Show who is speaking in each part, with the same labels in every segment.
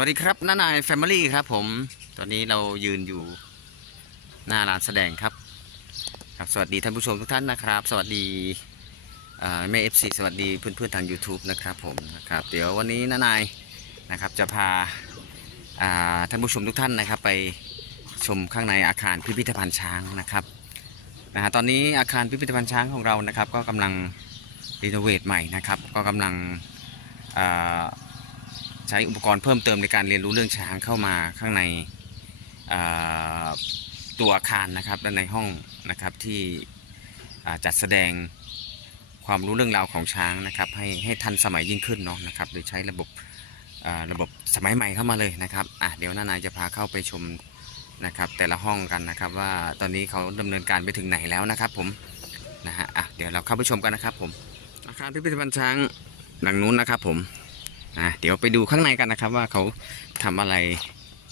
Speaker 1: วัสดีครับน้านายแฟมิลี่ครับผม ตอนนี้เรายืนอยู่หน้าร้านแสดงครับ ครับสวัสดีท่านผู้ชมทุกท่านนะครับ สวัสดีแม่เอฟซีสวัสดีเพื่อนๆทาง YouTube นะครับผมนะครับเดี๋ยววันนี้น้านายนะครับจะพาาท่านผู้ชมทุกท่านนะครับ ไปชมข้างในอาคารพิพิธภัณฑ์ช้างนะครับนะฮะตอนนี้อาคารพิพิธภัณฑ์ช้างของเรานะครับ ก็กำลังรีโนเวทใหม่นะครับ ก็กำลังอ่า ใช้อุปกรณ์เพิ่มเติมในการเรียนรู้เรื่องช้างเข้ามาข้างในตัวอาคารนะครับและในห้องนะครับที่จัดแสดงความรู้เรื่องราวของช้างนะครับให้ให้ทันสมัยยิ่งขึ้นเนาะนะครับโดยใช้ระบบระบบสมัยใหม่เข้ามาเลยนะครับอะเดี๋ยวน้านายจะพาเข้าไปชมนะครับแต่ละห้องกันนะครับว่าตอนนี้เขาดำเนินการไปถึงไหนแล้วนะครับผมนะฮะอะเดี๋ยวเราเข้าไปชมกันนะครับผมอาคารพิพิธภัณฑ์ช้างหลังนู้นนะครับผม อะเดี๋ยวไปดูข้างในกันนะครับ ว่าเขาทำอะไร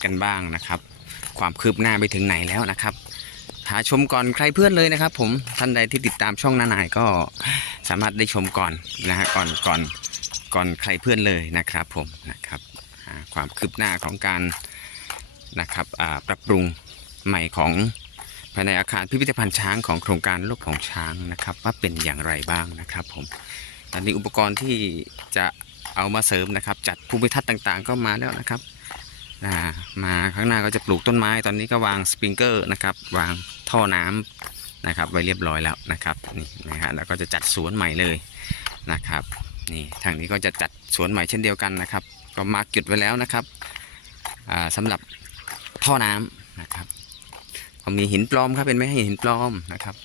Speaker 1: กันบ้างนะครับ ความคืบหน้าไปถึงไหนแล้วนะครับ หาชมก่อนใครเพื่อนเลยนะครับ ผมท่านใดที่ติดตามช่องน้านายก็สามารถได้ชมก่อนนะฮะก่อนก่อนก่อนใครเพื่อนเลยนะครับ ผมนะครับความคืบหน้าของการนะครับอ่าปรับปรุงใหม่ของภายในอาคารพิพิธภัณฑ์ช้างของโครงการโลกของช้างนะครับ ว่าเป็นอย่างไรบ้างนะครับ ผมตอนนี้อุปกรณ์ที่จะ เอามาเสริมนะครับ จัดภูมิทัศน์ต่างๆ ก็มาแล้วนะครับมาข้างหน้าก็จะปลูกต้นไม้ตอนนี้ก็วางสปริงเกอร์นะครับ วางท่อน้ำนะครับ ไว้เรียบร้อยแล้วนะครับนี่นะฮะแล้วก็จะจัดสวนใหม่เลยนะครับนี่ทางนี้ก็จะจัดสวนใหม่เช่นเดียวกันนะครับ ก็มาร์กจุดไว้แล้วนะครับอ่าสำหรับท่อน้ำนะครับก็มีหินปลอมครับเป็นไหมหินปลอมนะครับ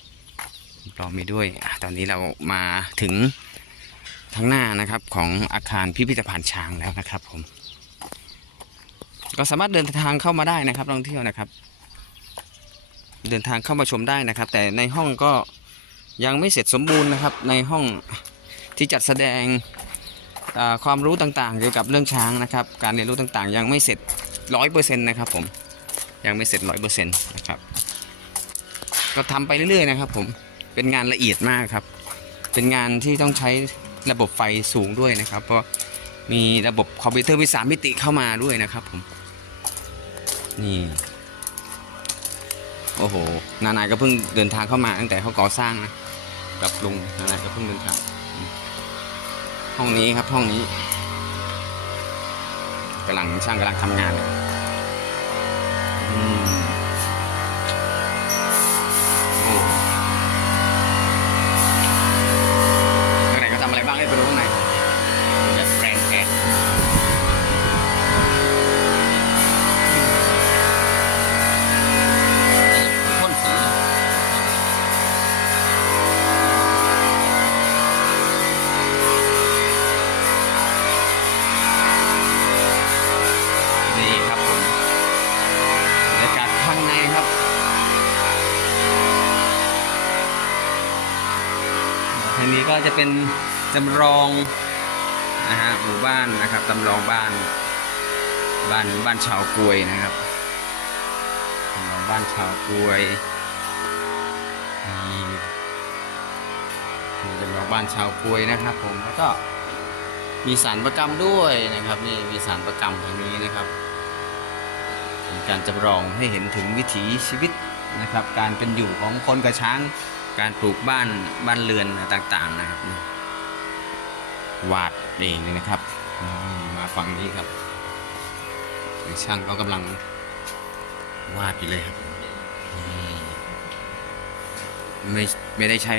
Speaker 1: ปลอมมีด้วย ตอนนี้เรามาถึง ทางหน้านะครับของอาคารพิพิธภัณฑ์ช้างแล้วนะครับผม ก็สามารถเดินทางเข้ามาได้นะครับนักท่องเที่ยวนะครับ เดินทางเข้ามาชมได้นะครับ แต่ในห้องก็ยังไม่เสร็จสมบูรณ์นะครับ ในห้องที่จัดแสดงความรู้ต่างๆ เกี่ยวกับเรื่องช้างนะครับ การเรียนรู้ต่างๆ ยังไม่เสร็จร้อยเปอร์เซ็นต์นะครับผมยังไม่เสร็จร้อยเปอร์เซ็นต์นะครับ ก็ทำไปเรื่อยๆนะครับ ผมเป็นงานละเอียดมากครับ เป็นงานที่ต้องใช้ ระบบไฟสูงด้วยนะครับ เพราะมีระบบคอมพิวเตอร์วิสามมิติเข้ามาด้วยนะครับผม นี่ โอ้โห นานายก็เพิ่งเดินทางเข้ามาตั้งแต่เขาก่อสร้างนะปรับปรุงนานายก็เพิ่งเดินทาง ห้องนี้ครับห้องนี้กำลังช่างกำลังทำงานเล ไปดูข้างในแบบแบรนด์แอดพ่นสีนี่ครับผมบรรยากาศข้างในครับทางนี้ก็จะเป็น จำลองนะฮะหมู่บ้านนะครับจำลองบ้านบ้านบ้านชาวกวยนะครับจำลองบ้านชาวกวยนี่จำลองบ้านชาวกวยนะครับ ผมแล้วก็มีสารประกรรมด้วยนะครับนี่มีสารประกรรมทางนี้นะครับเป็นการจำลองให้เห็นถึงวิถีชีวิตนะครับ การเป็นอยู่ของคนกับช้างการปลูกบ้านบ้านเรือนต่างๆนะครับนี่ วาดเองเลยนะครับ มาฝั่งนี้ครับช่างเขากำลังวาดอยู่เลยครับไม่ไม่ได้ใช้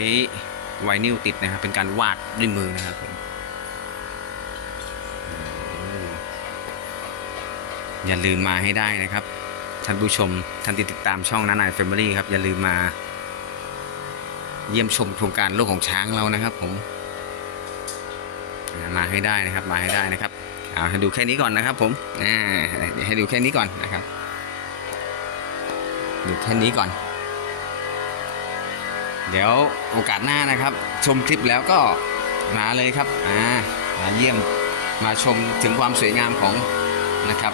Speaker 1: ไวนิลติดนะครับ เป็นการวาดด้วยมือนะครับผมอย่าลืมมาให้ได้นะครับ ท่านผู้ชม ท่านที่ติดตามช่องน้านายแฟมิลี่ครับ อย่าลืมมา เยี่ยมชมโครงการโลกของช้างเรานะครับผม มาให้ได้นะครับมาให้ได้นะครับเอาให้ดูแค่นี้ก่อนนะครับ ผมเดี๋ยวให้ดูแค่นี้ก่อนนะครับดูแค่นี้ก่อน เดี๋ยวโอกาสหน้านะครับ ชมคลิปแล้วก็มาเลยครับมาเยี่ยมมาชมถึงความสวยงามของนะครับ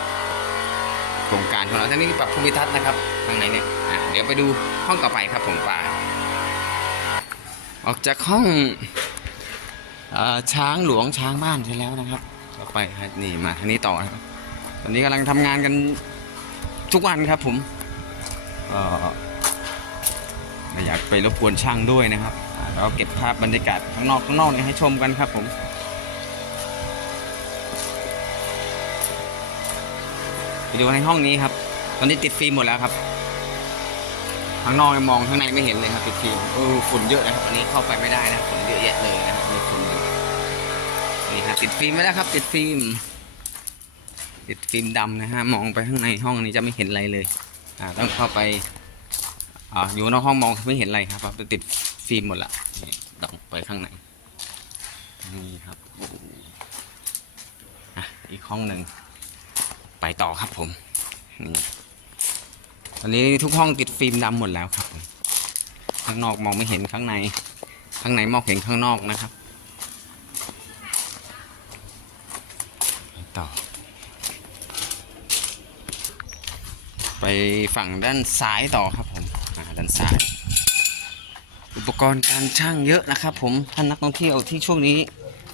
Speaker 1: โครงการของเราท่านนี้ปรับภูมิทัศน์นะครับข้างในเนี่ยเดี๋ยวไปดูห้องต่อไปครับผมป่าออกจากห้อง ช้างหลวงช้างบ้านใช่แล้วนะครับต่อไปครับนี่มาทางนี้ต่อครับตอนนี้กำลังทำงานกันทุกวันครับผมเอ่อไม่อยากไปรบกวนช่างด้วยนะครับอ่าเราเก็บภาพบรรยากาศข้างนอกข้างนอกนี่ให้ชมกันครับผมไปดูในห้องนี้ครับ ตอนนี้ติดฟิล์มหมดแล้วครับ ข้างนอกยังมองข้างในไม่เห็นเลยครับติดฟิล์มเออฝุ่นเยอะนะครับอันนี้เข้าไปไม่ได้นะฝุ่นเยอะแยะเลยนะครับมีฝุ่นอยู่นี่ครับติดฟิล์มไว้แล้วครับ ติดฟิล์มติดฟิล์มดำนะฮะมองไปข้างในห้องนี้จะไม่เห็นอะไรเลยอ่าต้องเข้าไปอ่าอยู่นอกห้องมองไม่เห็นอะไรครับเพราะติดฟิล์มหมดละนี่ต้องไปข้างในนี่ครับอะอีกห้องหนึ่งไปต่อครับผมนี่ ตอนนี้ทุกห้องติดฟิล์มดำหมดแล้วครับ ข้างนอกมองไม่เห็นข้างใน ข้างในมองเห็นข้างนอกนะครับต่อ ไปฝั่งด้านซ้ายต่อครับผมอ่าด้านซ้าย อุปกรณ์การช่างเยอะนะครับ ผมท่านนักท่องเที่ยวที่ช่วงนี้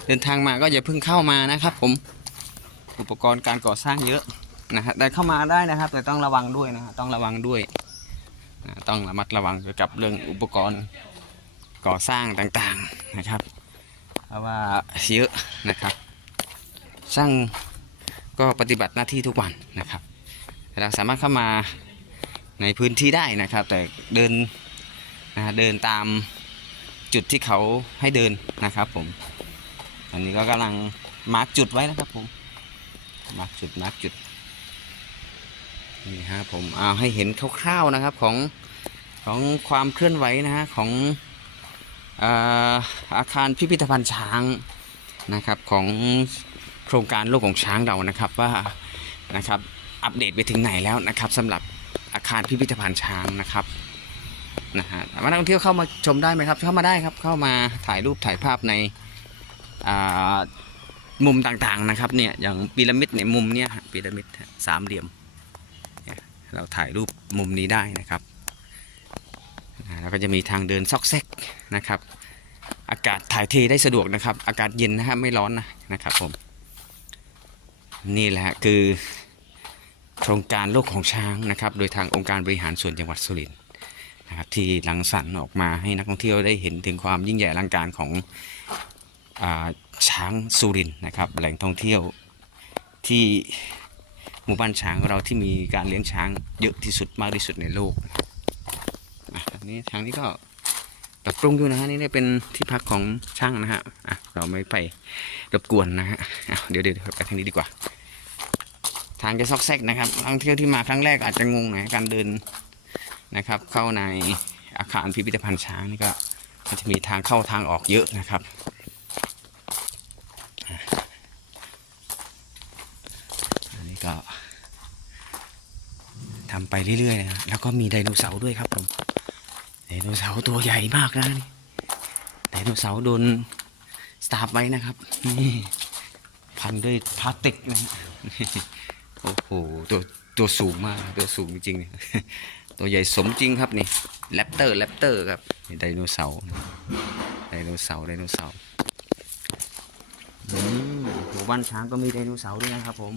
Speaker 1: เดินทางมาก็อย่าเพิ่งเข้ามานะครับ ผมอุปกรณ์การก่อสร้างเยอะ นะฮะแต่เข้ามาได้นะครับ แต่ต้องระวังด้วยนะฮะต้องระวังด้วยนะต้องระมัดระวังเกี่ยวกับเรื่องอุปกรณ์ก่อสร้างต่างๆนะครับ เพราะว่าเยอะนะครับช่างก็ปฏิบัติหน้าที่ทุกวันนะครับเราสามารถเข้ามาในพื้นที่ได้นะครับ แต่เดินนะเดินตามจุดที่เขาให้เดินนะครับผมอันนี้ก็กำลังมาร์กจุดไว้นะครับผมมาร์กจุดมาร์กจุด นี่ฮะผมเอาให้เห็นคร่าวๆนะครับของของความเคลื่อนไหวนะฮะของอ่อาคารพิพิธภัณฑ์ช้างนะครับของโครงการโลกของช้างเรานะครับว่านะครับอัปเดตไปถึงไหนแล้วนะครับสำหรับอาคารพิพิธภัณฑ์ช้างนะครับนะฮะมานักท่องเที่ยวเข้ามาชมได้ไหมครับ เข้ามาได้ครับเข้ามาถ่ายรูปถ่ายภาพในมุมต่างๆนะครับเนี่ยอย่างพีระมิดเนี่ยมุมเนี้ยพีระมิดสามเหลี่ยม เราถ่ายรูปมุมนี้ได้นะครับแล้วก็จะมีทางเดินซอกแซกนะครับ อากาศถ่ายเทได้สะดวกนะครับ อากาศเย็นนะฮะไม่ร้อนนะนะครับผมนี่แหละคือโครงการโลกของช้างนะครับ โดยทางองค์การบริหารส่วนจังหวัดสุรินทร์นะครับที่รังสรรค์ออกมาให้นักท่องเที่ยวได้เห็นถึงความยิ่งใหญ่อลังการของอช้างสุรินทร์นะครับ แหล่งท่องเที่ยวที่ หมู่บ้านช้างของเราที่มีการเลี้ยงช้างเยอะที่สุดมากที่สุดในโลกอะทางนี้ทางนี้ก็ปรับปรุงอยู่นะฮะนี่เป็นที่พักของช่างนะฮะอะเราไม่ไปรบกวนนะฮะเดี๋ยวเดี๋ยวไปทางนี้ดีกว่า ทางจะซอกแซกนะครับท่องเที่ยวที่มาครั้งแรกอาจจะงงหน่อยการเดินนะครับ เข้าในอาคารพิพิธภัณฑ์ช้างนี่ก็จะมีทางเข้าทางออกเยอะนะครับ อันนี้ก็ทำ ไปเรื่อยๆนะแล้วก็มีไดโนเสาร์ด้วยครับผมไดโนเสาร์ตัวใหญ่มากนะนี่ไดโนเสาร์โดนสตาร์ไว้นะครับนี่พันด้วยพลาสติกนะโอ้โหตัวตัวสูงมากตัวสูงจริงๆตัวใหญ่สมจริงครับนี่แรปเตอร์แรปเตอร์ครับไดโนเสาร์ไดโนเสาร์ไดโนเสาร์อืมหมู่บ้านช้างก็มีไดโนเสาร์ด้วยนะครับผม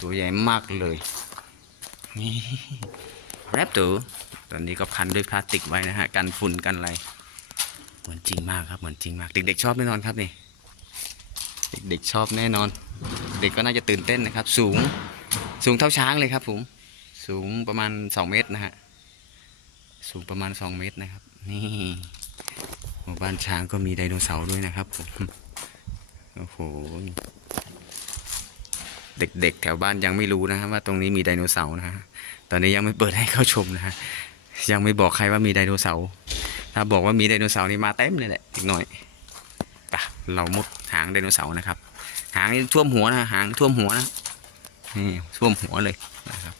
Speaker 1: ตัวใหญ่มากเลย นี่แรปตัวตอนนี้ก็พันด้วยพลาสติกไว้นะฮะ กันฝุ่นกันอะไร เหมือนจริงมากครับ เหมือนจริงมาก เด็กๆชอบแน่นอนครับนี่ เด็กๆชอบแน่นอน เด็กก็น่าจะตื่นเต้นนะครับ สูง สูงเท่าช้างเลยครับผม สูงประมาณสองเมตรนะฮะ สูงประมาณสองเมตรนะครับ นี่หมู่บ้านช้างก็มีไดโนเสาร์ด้วยนะครับผม โอ้โห เด็ก ๆ แถวบ้านยังไม่รู้นะฮะว่าตรงนี้มีไดโนเสาร์นะฮะตอนนี้ยังไม่เปิดให้เข้าชมนะฮะยังไม่บอกใครว่ามีไดโนเสาร์ถ้าบอกว่ามีไดโนเสาร์นี่มาเต็มเลยแหละอีกหน่อยปะเรามุดหางไดโนเสาร์นะครับ หางนี่ท่วมหัวนะหางท่วมหัวนะนี่ท่วมหัวเลยนะครับ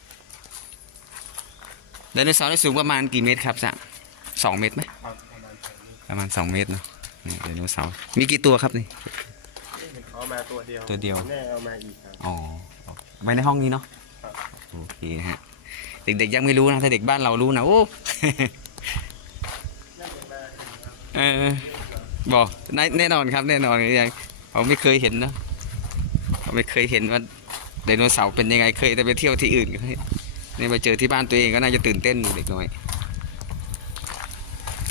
Speaker 1: ไดโนเสาร์นี่สูงประมาณกี่เมตรครับสักสองเมตรไหมประมาณสองเมตรเนอะไดโนเสาร์มีกี่ตัวครับนี่
Speaker 2: เอามาตัวเดียว
Speaker 1: ตัวเดียว
Speaker 2: แม่เอามาอีกครับ
Speaker 1: อ๋อไว้ในห้องนี้เนาะ
Speaker 2: ครับ
Speaker 1: โอเคฮะเด็กๆยังไม่รู้นะถ้าเด็กบ้านเรารู้นะโอ้เออบอกแน่แน่นอนครับแน่นอนยังเขาไม่เคยเห็นเนอะเขาไม่เคยเห็นว่าไดโนเสาร์เป็นยังไงเคยแต่ไปเที่ยวที่อื่นก็เนี่ยไปเจอที่บ้านตัวเองก็น่าจะตื่นเต้นอยู่เล็กน้อย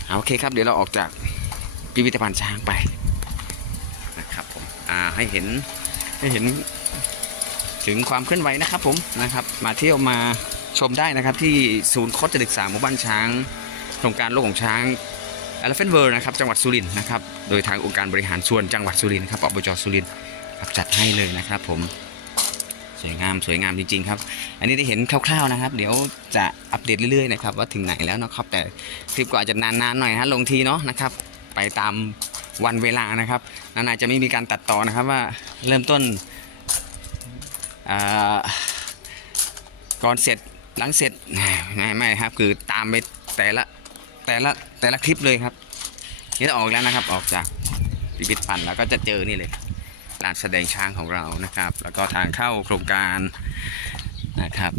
Speaker 1: เอาโอเคครับเดี๋ยวเราออกจากพิพิธภัณฑ์ช้างไปนะครับผมอ่า ให้เห็นให้เห็นถึงความเคลื่อนไหวนะครับผมนะครับ มาเที่ยวมาชมได้นะครับ ที่ศูนย์โคตรศึกษาหมู่บ้านช้างโครงการโลกของช้าง Elephant World นะครับจังหวัดสุรินทร์นะครับโดยทางองค์การบริหารส่วนจังหวัดสุรินทร์ครับอบจสุรินทร์จัดให้เลยนะครับ ผมสวยงามสวยงามจริงๆครับ อันนี้ได้เห็นคร่าวๆนะครับ เดี๋ยวจะอัปเดตเรื่อยๆนะครับว่าถึงไหนแล้วนะครับ แต่คลิปก็อาจจะนานๆหน่อยฮะลงทีเนาะนะครับ ไปตาม วันเวลานะครับนานๆจะไม่มีการตัดต่อนะครับว่าเริ่มต้นก่อนเสร็จหลังเสร็จไม่ไม่ครับคือตามไปแต่ละแต่ละแต่ละคลิปเลยครับนี่ออกแล้วนะครับออกจากพิพิธภัณฑ์แล้วก็จะเจอนี่เลยลานแสดงช้างของเรานะครับ แล้วก็ทางเข้าโครงการนะครับ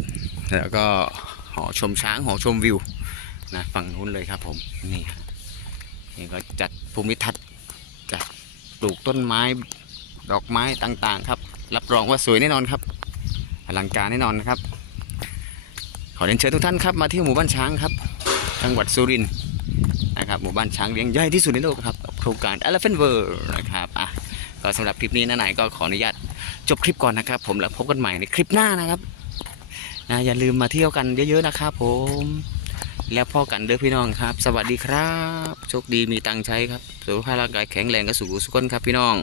Speaker 1: แล้วก็หอชมช้างหอชมวิวนะฝั่งนู้นเลยครับผมนี่นี่ก็จัดภูมิทัศน์ ปลูกต้นไม้ดอกไม้ต่างๆ ครับ รับรองว่าสวยแน่นอนครับ อลังการแน่นอนนะครับ ขอเรียนเชิญทุกท่านครับมาที่หมู่บ้านช้างครับจังหวัดสุรินทร์นะครับหมู่บ้านช้างเลี้ยงใหญ่ที่สุดในโลกครับโครงการ Elephant World นะครับอะก็สำหรับคลิปนี้นะไหนก็ขออนุญาตจบคลิปก่อนนะครับ ผมแล้วพบกันใหม่ในคลิปหน้านะครับนะอย่าลืมมาเที่ยวกันเยอะๆนะครับผม แล้วพ่อกันเด้อพี่น้องครับ สวัสดีครับ โชคดีมีตังใช้ครับ สุขภาพร่างกายแข็งแรงกระสูสุขคนครับพี่น้อง